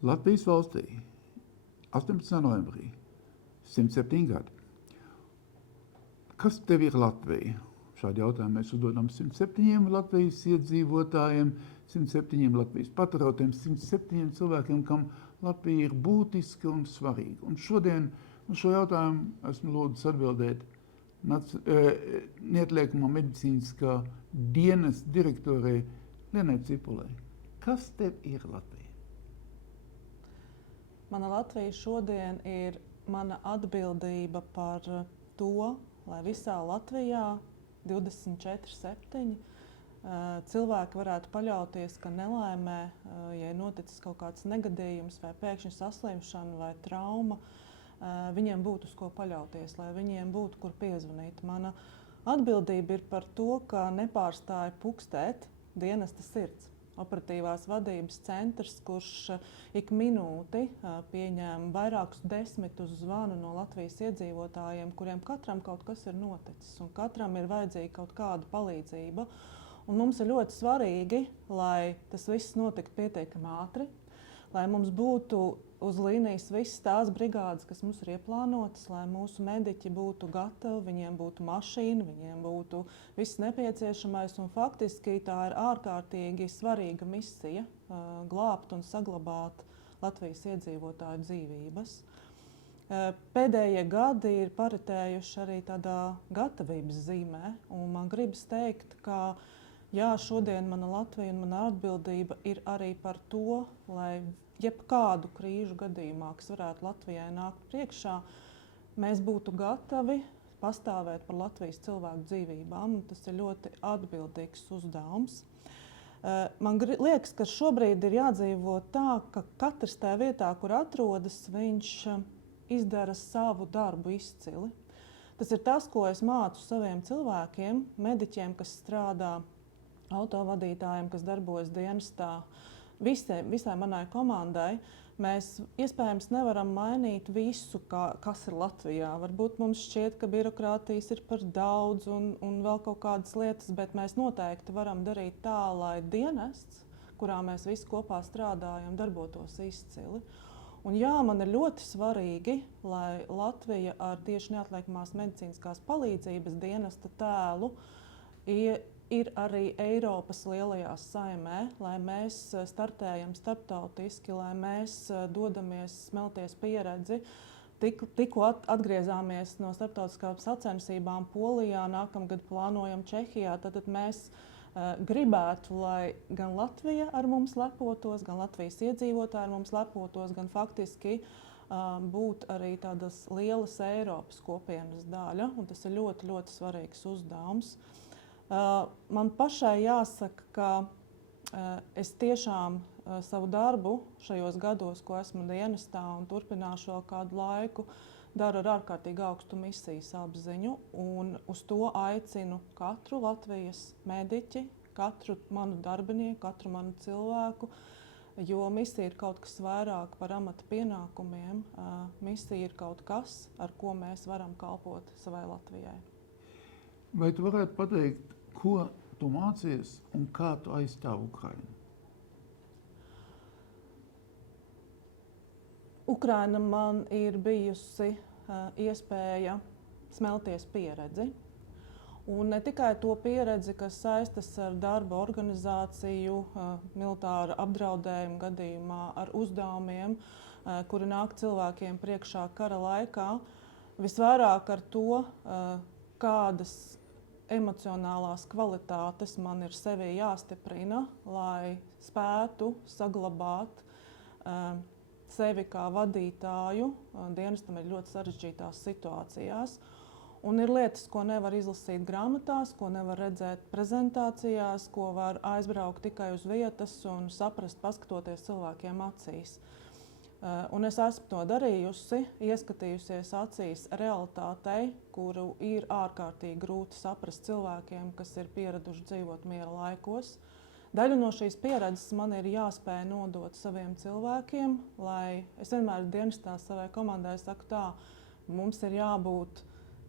Latvijas valstī 18. novembrī 107 gadi. Kas tev ir Latvija? Šādu jautājumu mēs uzdodam 107 Latvijas iedzīvotājiem, 107 Latvijas patriotiem, 107 cilvēkiem, kam Latvija ir būtiska un svarīga. Un šodien uz šo jautājumu esmu lūdzis atbildēt Neatliekamā medicīniskā dienas direktorei Lienai Cipulei. Kas tev ir Latvija? Mana Latvija šodien ir mana atbildība par to, lai visā Latvijā 24/7 cilvēki varētu paļauties, ka nelaimē, ja ir noticis kaut kāds negadījums vai pēkšņa saslimšana vai trauma, viņiem būtu uz ko paļauties, lai viņiem būtu kur piezvanīt. Mana atbildība ir par to, ka nepārstāja pukstēt dienesta sirds. Operatīvās vadības centrs, kurš ik minūti pieņēma vairākus desmitus zvanu no Latvijas iedzīvotājiem, kuriem katram kaut kas ir noticis un katram ir vajadzīga kaut kāda palīdzība. Un mums ir ļoti svarīgi, lai tas viss notiktu pietiekami ātri, lai mums būtu uz līnijas visas tās brigādes, kas mums ir ieplānotas, lai mūsu mediķi būtu gatavi, viņiem būtu mašīna, viņiem būtu viss nepieciešamais. Un faktiski tā ir ārkārtīgi svarīga misija glābt un saglabāt Latvijas iedzīvotāju dzīvības. Pēdējie gadi ir paritējuši arī tādā gatavības zīmē, un man gribas teikt, ka jā, šodien mana Latvija un mana atbildība ir arī par to, lai jebkādu krīžu gadījumā, kas varētu Latvijai nākt priekšā, mēs būtu gatavi pastāvēt par Latvijas cilvēku dzīvībām. Tas ir ļoti atbildīgs uzdevums. Man liekas, ka šobrīd ir jādzīvo tā, ka katrs tajā vietā, kur atrodas, viņš izdara savu darbu izcili. Tas ir tas, ko es mācu saviem cilvēkiem, mediķiem, kas strādā, autovadītājiem, kas darbojas dienestā, visai manai komandai. Mēs iespējams nevaram mainīt visu, kas ir Latvijā. Varbūt mums šķiet, ka birokrātijas ir par daudz un vēl kaut kādas lietas, bet mēs noteikti varam darīt tā, lai dienests, kurā mēs visi kopā strādājam, darbotos izcili. Un jā, man ir ļoti svarīgi, lai Latvija ar tieši neatliekamās medicīniskās palīdzības dienesta tēlu ir arī Eiropas lielajā saimē, lai mēs startējam starptautiski, lai mēs dodamies smelties pieredzi. Tikko atgriezāmies no starptautiskām sacensībām Polijā, nākamgad plānojam Čehijā, tad mēs gribētu, lai gan Latvija ar mums lepotos, gan Latvijas iedzīvotāji ar mums lepotos, gan faktiski būt arī tādas lielas Eiropas kopienas daļa, un tas ir ļoti, ļoti svarīgs uzdevums. Man pašai jāsaka, ka es tiešām savu darbu šajos gados, ko esmu dienestā un turpināšu vēl kādu laiku, daru ar ārkārtīgi augstu misijas apziņu, un uz to aicinu katru Latvijas mediķi, katru manu darbinieku, katru manu cilvēku, jo misija ir kaut kas vairāk par amata pienākumiem. Misija ir kaut kas, ar ko mēs varam kalpot savai Latvijai. Vai tu varētu pateikt, ko tu mācies un kā tu aizstāvi Ukrainu? Ukraina man ir bijusi iespēja smelties pieredzi. Un ne tikai to pieredzi, kas saistas ar darba organizāciju, militāra apdraudējuma gadījumā, ar uzdevumiem, kuri nāk cilvēkiem priekšā kara laikā, visvairāk ar to, kādas emocionālās kvalitātes man ir sevī jāstiprina, lai spētu saglabāt sevi kā vadītāju. Dienestam ir ļoti sarežģītās situācijās. Un ir lietas, ko nevar izlasīt grāmatās, ko nevar redzēt prezentācijās, ko var aizbraukt tikai uz vietas un saprast, paskatoties cilvēkiem acīs. Un es esmu to darījusi, ieskatījusies acīs realitātei, kuru ir ārkārtīgi grūti saprast cilvēkiem, kas ir pieraduši dzīvot miera laikos. Daļu no šīs pieredzes man ir jāspēj nodot saviem cilvēkiem, lai es vienmēr dienestā savai komandai saku tā, mums ir jābūt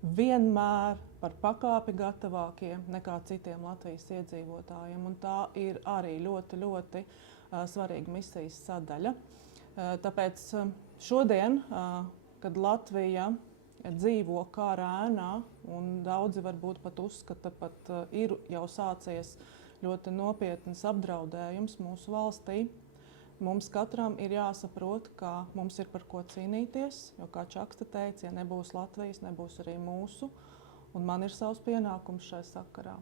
vienmēr par pakāpi gatavākiem nekā citiem Latvijas iedzīvotājiem. Un tā ir arī ļoti, ļoti svarīga misijas sadaļa. Tāpēc šodien, kad Latvija dzīvo kara ēnā, un daudzi varbūt pat uzskata, pat ir jau sācies ļoti nopietns apdraudējums mūsu valstī, mums katram ir jāsaprot, ka mums ir par ko cīnīties, jo, kā Čakste teica, ja nebūs Latvijas, nebūs arī mūsu, un man ir savs pienākums šai sakarā.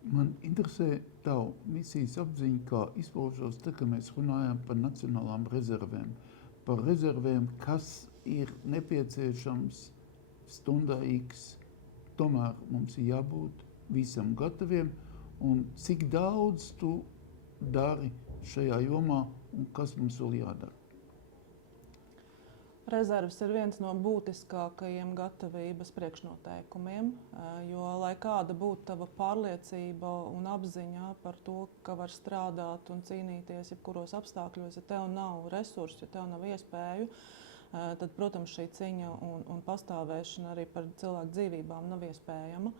Man interesē tavu misijas apziņa, kā izpaužos te, ka mēs runājam par nacionālām rezervēm. Par rezervēm, kas ir nepieciešams stundā X. Tomēr mums ir jābūt visam gataviem. Un cik daudz tu dari šajā jomā un kas mums vēl jādara? Rezerves ir viens no būtiskākajiem gatavības priekšnoteikumiem, jo, lai kāda būtu tava pārliecība un apziņa par to, ka var strādāt un cīnīties jebkuros apstākļos, ja tev nav resursu, ja tev nav iespēju, tad, protams, šī cīņa un pastāvēšana arī par cilvēku dzīvībām nav iespējama.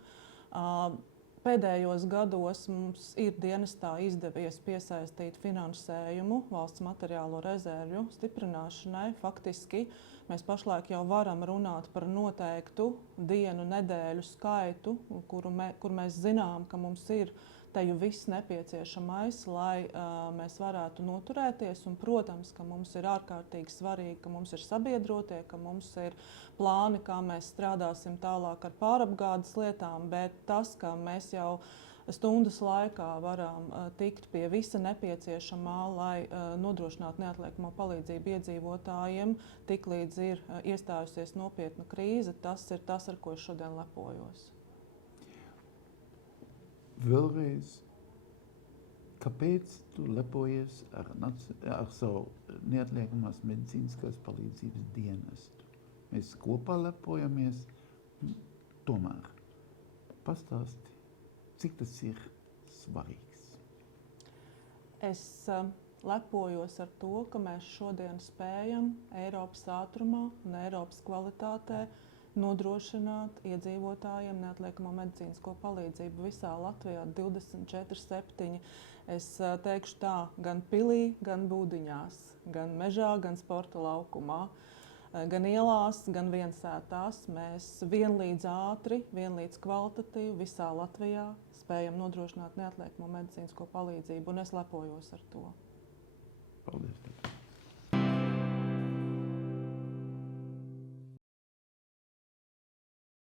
Pēdējos gados mums ir dienestā izdevies piesaistīt finansējumu valsts materiālo rezervju stiprināšanai. Faktiski mēs pašlaik jau varam runāt par noteiktu dienu, nedēļu skaitu, kur mēs zinām, ka mums ir te jau viss nepieciešamais, lai mēs varētu noturēties. Un, protams, ka mums ir ārkārtīgi svarīgi, ka mums ir sabiedrotie, ka mums ir plāni, kā mēs strādāsim tālāk ar pārapgādes lietām, bet tas, ka mēs jau stundas laikā varam tikt pie visa nepieciešamā, lai nodrošinātu neatliekamo palīdzību iedzīvotājiem, tiklīdz ir iestājusies nopietna krīze, tas ir tas, ar ko es šodien lepojos. Vēlreiz, kāpēc tu lepojies ar savu neatliekamās medicīniskās palīdzības dienestu? Mēs kopā lepojamies, tomēr pastāsti, cik tas ir svarīgs. Es lepojos ar to, ka mēs šodien spējam Eiropas ātrumā un Eiropas kvalitātē nodrošināt iedzīvotājiem neatliekamo medicīnisko palīdzību visā Latvijā 24/7. Es teikšu tā, gan pilī, gan būdiņās, gan mežā, gan sporta laukumā, gan ielās, gan viensētās. Mēs vienlīdz ātri, vienlīdz kvalitatīvi visā Latvijā spējam nodrošināt neatliekamo medicīnisko palīdzību, un es lepojos ar to. Paldies.